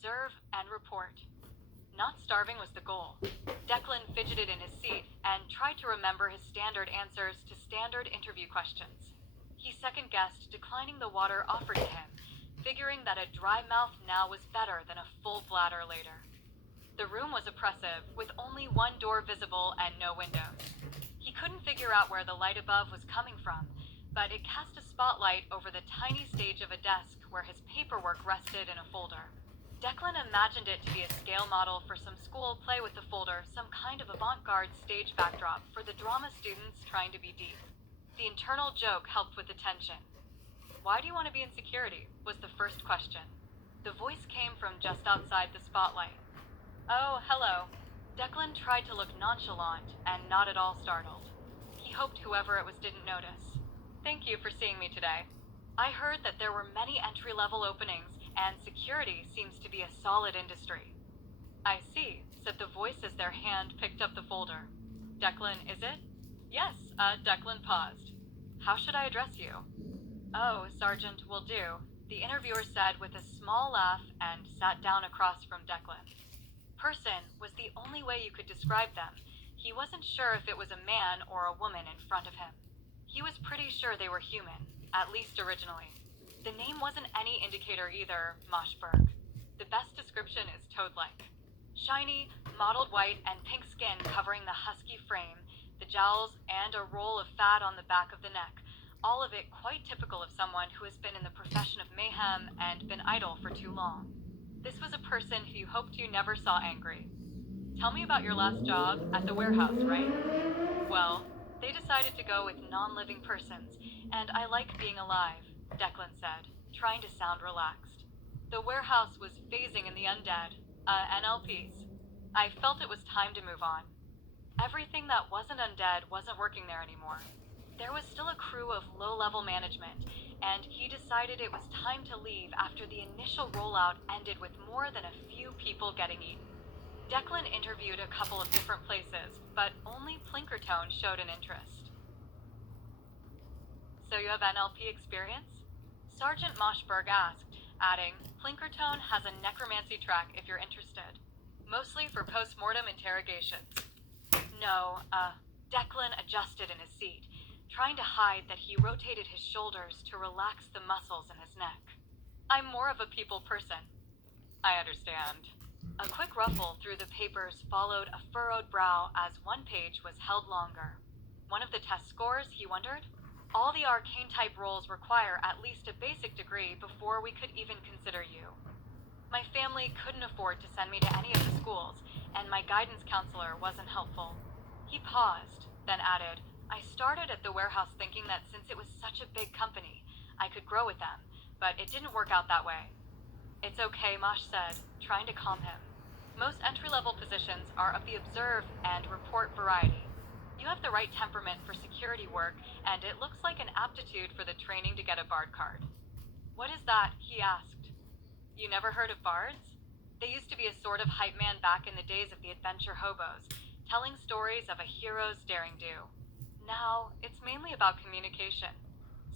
observe and report. Not starving was the goal. Declan fidgeted in his seat and tried to remember his standard answers to standard interview questions. He second-guessed declining the water offered to him, figuring that a dry mouth now was better than a full bladder later. The room was oppressive, with only one door visible and no windows. He couldn't figure out where the light above was coming from, but it cast a spotlight over the tiny stage of a desk where his paperwork rested in a folder. Declan imagined it to be a scale model for some school play with the folder, some kind of avant-garde stage backdrop for the drama students trying to be deep. The internal joke helped with the tension. "Why do you want to be in security?" was the first question. The voice came from just outside the spotlight. "Oh, hello." Declan tried to look nonchalant and not at all startled. He hoped whoever it was didn't notice. "Thank you for seeing me today. I heard that there were many entry-level openings, and security seems to be a solid industry." "I see," said the voice as their hand picked up the folder. "Declan, is it?" "Yes," Declan paused. "How should I address you?" "Oh, Sergeant will do," the interviewer said with a small laugh and sat down across from Declan. Person was the only way you could describe them. He wasn't sure if it was a man or a woman in front of him. He was pretty sure they were human, at least originally. The name wasn't any indicator either, Moshberg. The best description is toad-like. Shiny, mottled white and pink skin covering the husky frame, the jowls, and a roll of fat on the back of the neck, all of it quite typical of someone who has been in the profession of mayhem and been idle for too long. This was a person who you hoped you never saw angry. "Tell me about your last job at the warehouse, right?" "Well, they decided to go with non-living persons, and I like being alive," Declan said, trying to sound relaxed. "The warehouse was phasing in the undead, NLPs. I felt it was time to move on. Everything that wasn't undead wasn't working there anymore. There was still a crew of low-level management, and he decided it was time to leave after the initial rollout ended with more than a few people getting eaten." Declan interviewed a couple of different places, but only Plinkertone showed an interest. "So you have NLP experience?" Sergeant Moshberg asked, adding, "Plinkertone has a necromancy track if you're interested. Mostly for post-mortem interrogations." "No, Declan adjusted in his seat, trying to hide that he rotated his shoulders to relax the muscles in his neck. "I'm more of a people person." "I understand." A quick ruffle through the papers followed a furrowed brow as one page was held longer. One of the test scores, he wondered? "All the arcane-type roles require at least a basic degree before we could even consider you. My family couldn't afford to send me to any of the schools, and my guidance counselor wasn't helpful." He paused, then added, "I started at the warehouse thinking that since it was such a big company, I could grow with them, but it didn't work out that way." "It's okay," Mosh said, trying to calm him. "Most entry-level positions are of the observe and report variety. You have the right temperament for security work, and it looks like an aptitude for the training to get a bard card." "What is that?" he asked. "You never heard of bards? They used to be a sort of hype man back in the days of the adventure hobos, telling stories of a hero's daring do. Now, it's mainly about communication."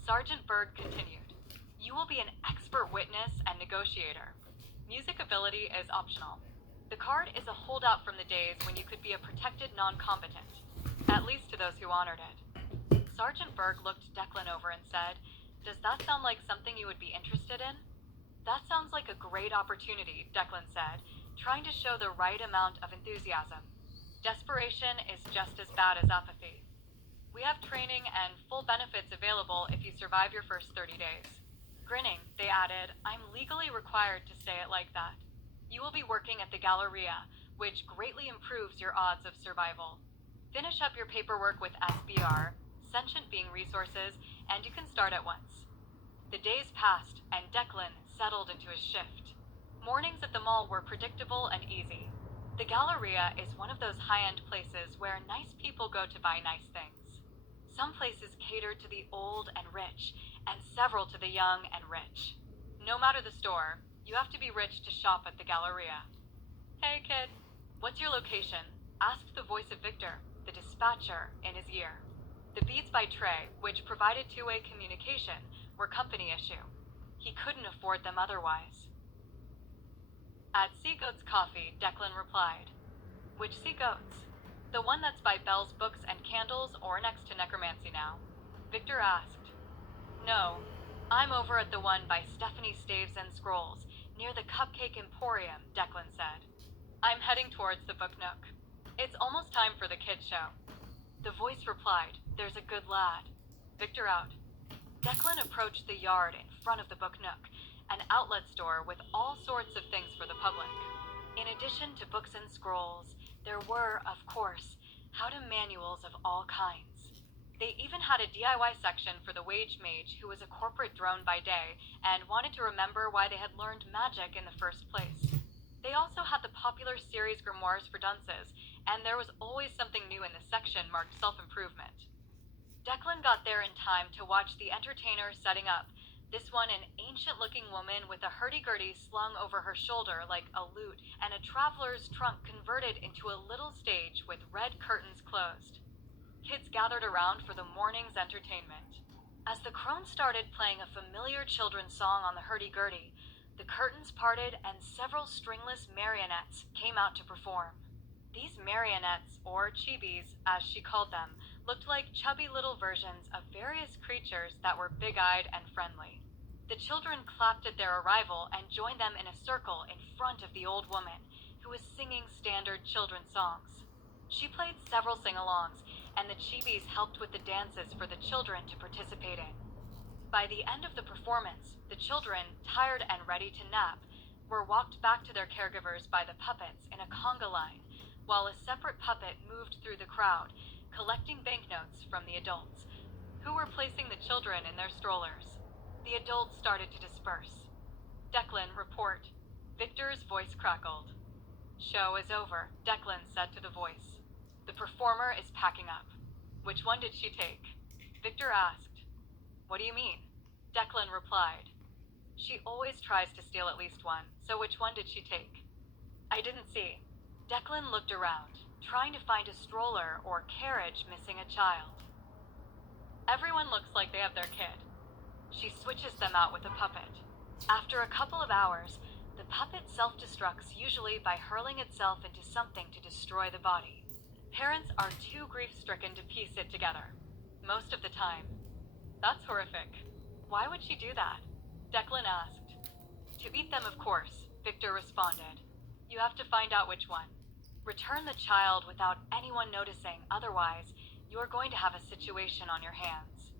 Sergeant Berg continued, "You will be an expert witness and negotiator. Music ability is optional. The card is a holdout from the days when you could be a protected non-combatant, at least to those who honored it." Sergeant Berg looked Declan over and said, "Does that sound like something you would be interested in?" "That sounds like a great opportunity," Declan said, trying to show the right amount of enthusiasm. "Desperation is just as bad as apathy. We have training and full benefits available if you survive your first 30 days. Grinning, they added, "I'm legally required to say it like that. You will be working at the Galleria, which greatly improves your odds of survival. Finish up your paperwork with SBR, Sentient Being Resources, and you can start at once." The days passed, and Declan settled into his shift. Mornings at the mall were predictable and easy. The Galleria is one of those high-end places where nice people go to buy nice things. Some places cater to the old and rich, and several to the young and rich. No matter the store, you have to be rich to shop at the Galleria. "Hey, kid, what's your location?" asked the voice of Victor, the dispatcher, in his ear. The beads by Trey, which provided two-way communication, were company issue. He couldn't afford them otherwise. At Sea Goat's Coffee, Declan replied. Which Sea Goats? The one that's by Bell's Books and Candles or next to Necromancy now? Victor asked. No, I'm over at the one by Stephanie Staves and Scrolls, near the Cupcake Emporium, Declan said. I'm heading towards the Book Nook. It's almost time for the kids' show. The voice replied, There's a good lad. Victor out. Declan approached the yard in front of the Book Nook, an outlet store with all sorts of things for the public. In addition to books and scrolls, there were, of course, how-to manuals of all kinds. They even had a DIY section for the wage mage who was a corporate drone by day and wanted to remember why they had learned magic in the first place. They also had the popular series grimoires for dunces, and there was always something new in the section marked self-improvement. Declan got there in time to watch the entertainer setting up, this one an ancient-looking woman with a hurdy-gurdy slung over her shoulder like a lute and a traveler's trunk converted into a little stage with red curtains closed. Kids gathered around for the morning's entertainment. As the crone started playing a familiar children's song on the hurdy-gurdy, the curtains parted and several stringless marionettes came out to perform. These marionettes, or chibis, as she called them, looked like chubby little versions of various creatures that were big-eyed and friendly. The children clapped at their arrival and joined them in a circle in front of the old woman, who was singing standard children's songs. She played several sing-alongs, and the chibis helped with the dances for the children to participate in. By the end of the performance, the children, tired and ready to nap, were walked back to their caregivers by the puppets in a conga line, while a separate puppet moved through the crowd, collecting banknotes from the adults, who were placing the children in their strollers. The adults started to disperse. Declan, report. Victor's voice crackled. Show is over, Declan said to the voice. The performer is packing up. Which one did she take? Victor asked. What do you mean? Declan replied. She always tries to steal at least one, so which one did she take? I didn't see. Declan looked around, trying to find a stroller or carriage missing a child. Everyone looks like they have their kid. She switches them out with a puppet. After a couple of hours, the puppet self-destructs, usually by hurling itself into something to destroy the body. Parents are too grief-stricken to piece it together, most of the time. That's horrific. Why would she do that? Declan asked. To eat them, of course, Victor responded. You have to find out which one. Return the child without anyone noticing, otherwise, you are going to have a situation on your hands.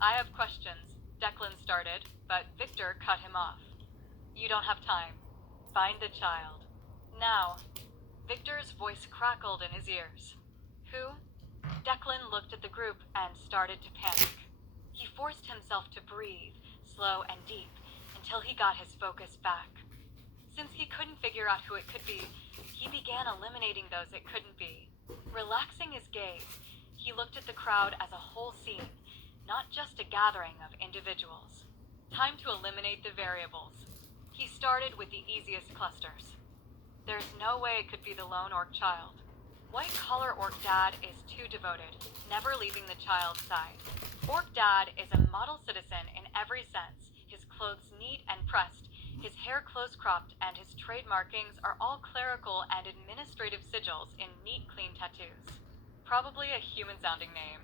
I have questions, Declan started, but Victor cut him off. You don't have time. Find the child. Now. Victor's voice crackled in his ears. Who? Declan looked at the group and started to panic. He forced himself to breathe, slow and deep, until he got his focus back. Since he couldn't figure out who it could be, he began eliminating those it couldn't be. Relaxing his gaze, he looked at the crowd as a whole scene, not just a gathering of individuals. Time to eliminate the variables. He started with the easiest clusters. There's no way it could be the lone orc child. White-collar orc dad is too devoted, never leaving the child's side. Orc dad is a model citizen in every sense, his clothes neat and pressed, his hair close-cropped, and his trade markings are all clerical and administrative sigils in neat, clean tattoos. Probably a human-sounding name.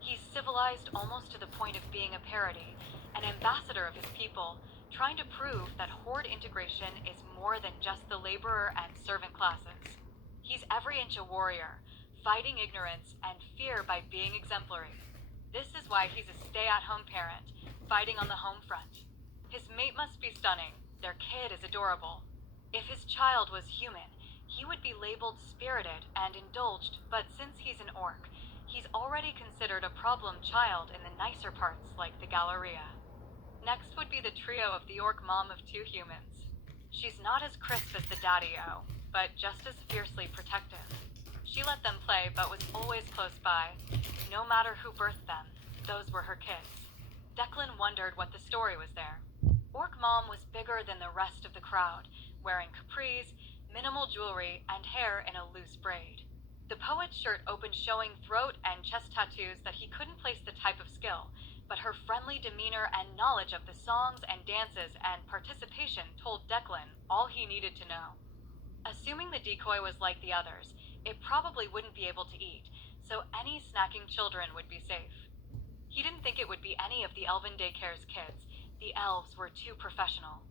He's civilized almost to the point of being a parody, an ambassador of his people, trying to prove that horde integration is more than just the laborer and servant classes. He's every inch a warrior, fighting ignorance and fear by being exemplary. This is why he's a stay-at-home parent, fighting on the home front. His mate must be stunning. Their kid is adorable. If his child was human, he would be labeled spirited and indulged, but since he's an orc, he's already considered a problem child in the nicer parts like the Galleria. Next would be the trio of the orc mom of two humans. She's not as crisp as the daddy-o, but just as fiercely protective. She let them play, but was always close by. No matter who birthed them, those were her kids. Declan wondered what the story was there. Orc Mom was bigger than the rest of the crowd, wearing capris, minimal jewelry, and hair in a loose braid. The poet's shirt opened showing throat and chest tattoos that he couldn't place the type of skill, but her friendly demeanor and knowledge of the songs and dances and participation told Declan all he needed to know. Assuming the decoy was like the others, it probably wouldn't be able to eat, so any snacking children would be safe. He didn't think it would be any of the Elven Daycare's kids. The elves were too professional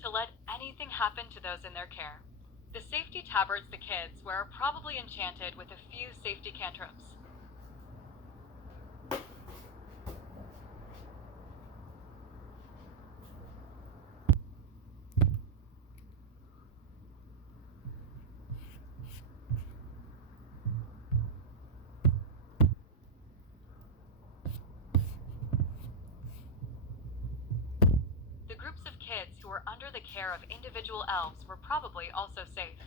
to let anything happen to those in their care. The safety tabards the kids were probably enchanted with a few safety cantrips. The groups of kids who were under the care of individual elves were probably also safe.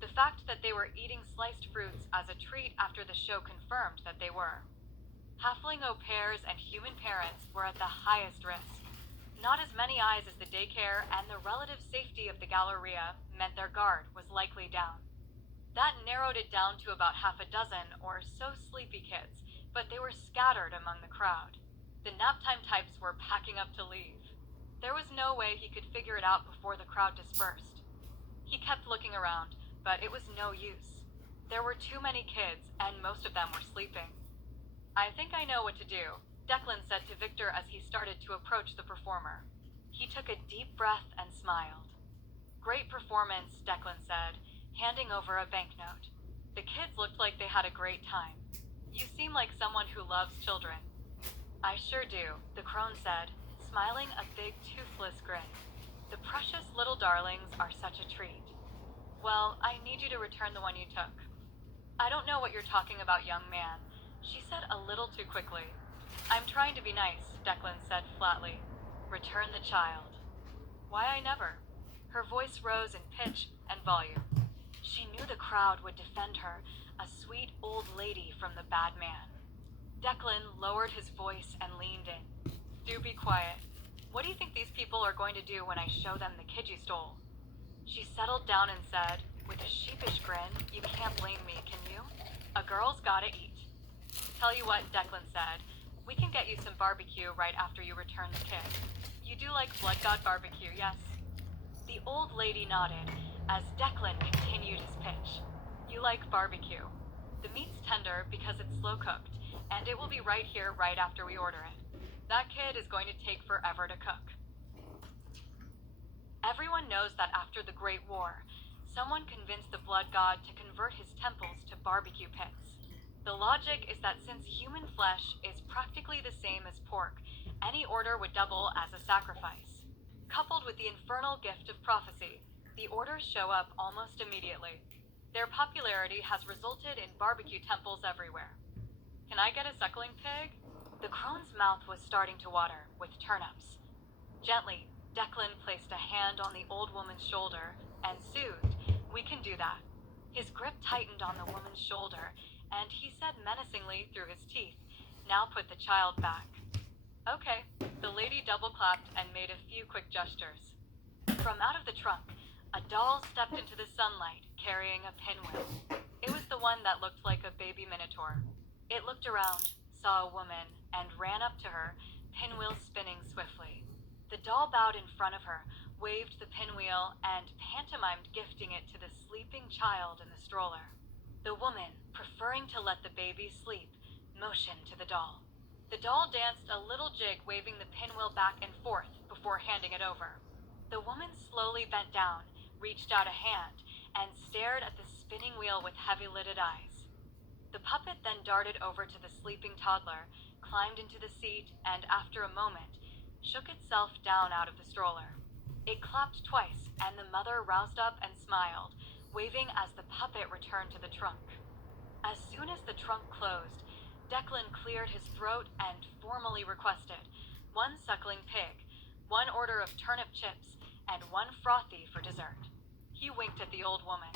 The fact that they were eating sliced fruits as a treat after the show confirmed that they were. Halfling au pairs and human parents were at the highest risk. Not as many eyes as the daycare, and the relative safety of the Galleria meant their guard was likely down. That narrowed it down to about half a dozen or so sleepy kids, but they were scattered among the crowd. The naptime types were packing up to leave. There was no way he could figure it out before the crowd dispersed. He kept looking around, but it was no use. There were too many kids, and most of them were sleeping. "I think I know what to do," Declan said to Victor as he started to approach the performer. He took a deep breath and smiled. "Great performance," Declan said, handing over a banknote. The kids looked like they had a great time. "You seem like someone who loves children." "I sure do," the crone said, smiling a big toothless grin. "The precious little darlings are such a treat." "Well, I need you to return the one you took." "I don't know what you're talking about, young man," she said a little too quickly. "I'm trying to be nice," Declan said flatly. "Return the child." "Why I never." Her voice rose in pitch and volume. She knew the crowd would defend her, a sweet old lady from the bad man. Declan lowered his voice and leaned in. "Do be quiet. What do you think these people are going to do when I show them the kid you stole?" She settled down and said, with a sheepish grin, "You can't blame me, can you? A girl's gotta eat." "Tell you what," Declan said, "we can get you some barbecue right after you return the kid. You do like Blood God barbecue, yes?" The old lady nodded as Declan continued his pitch. "You like barbecue. The meat's tender because it's slow cooked, and it will be right here right after we order it. That kid is going to take forever to cook." Everyone knows that after the Great War, someone convinced the Blood God to convert his temples to barbecue pits. The logic is that since human flesh is practically the same as pork, any order would double as a sacrifice. Coupled with the infernal gift of prophecy, the orders show up almost immediately. Their popularity has resulted in barbecue temples everywhere. "Can I get a suckling pig?" The crone's mouth was starting to water, with turnips. Gently, Declan placed a hand on the old woman's shoulder and soothed, "We can do that." His grip tightened on the woman's shoulder, and he said menacingly through his teeth, "Now put the child back." "Okay." The lady double-clapped and made a few quick gestures. From out of the trunk, a doll stepped into the sunlight, carrying a pinwheel. It was the one that looked like a baby minotaur. It looked around, saw a woman, and ran up to her, pinwheel spinning swiftly. The doll bowed in front of her, waved the pinwheel, and pantomimed gifting it to the sleeping child in the stroller. The woman, preferring to let the baby sleep, motioned to the doll. The doll danced a little jig, waving the pinwheel back and forth before handing it over. The woman slowly bent down, reached out a hand, and stared at the spinning wheel with heavy-lidded eyes. The puppet then darted over to the sleeping toddler, climbed into the seat, and after a moment, shook itself down out of the stroller. It clapped twice, and the mother roused up and smiled, waving as the puppet returned to the trunk. As soon as the trunk closed, Declan cleared his throat and formally requested 1 suckling pig, 1 order of turnip chips, and 1 frothy for dessert. He winked at the old woman.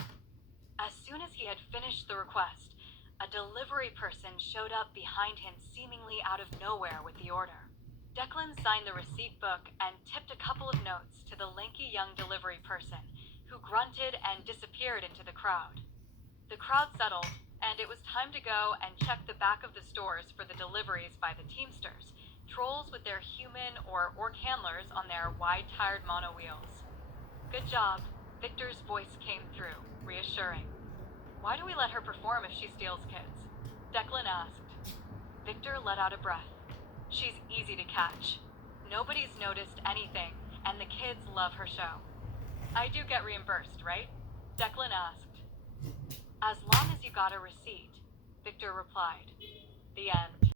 As soon as he had finished the request, a delivery person showed up behind him seemingly out of nowhere with the order. Declan signed the receipt book and tipped a couple of notes to the lanky young delivery person, who grunted and disappeared into the crowd. The crowd settled, and it was time to go and check the back of the stores for the deliveries by the Teamsters, Trolls with their human or orc handlers on their wide-tired mono wheels. Good job. Victor's voice came through, reassuring. Why do we let her perform if she steals kids? Declan asked. Victor let out a breath. She's easy to catch. Nobody's noticed anything, and the kids love her show. I do get reimbursed, right? Declan asked. As long as you got a receipt, Victor replied. The end.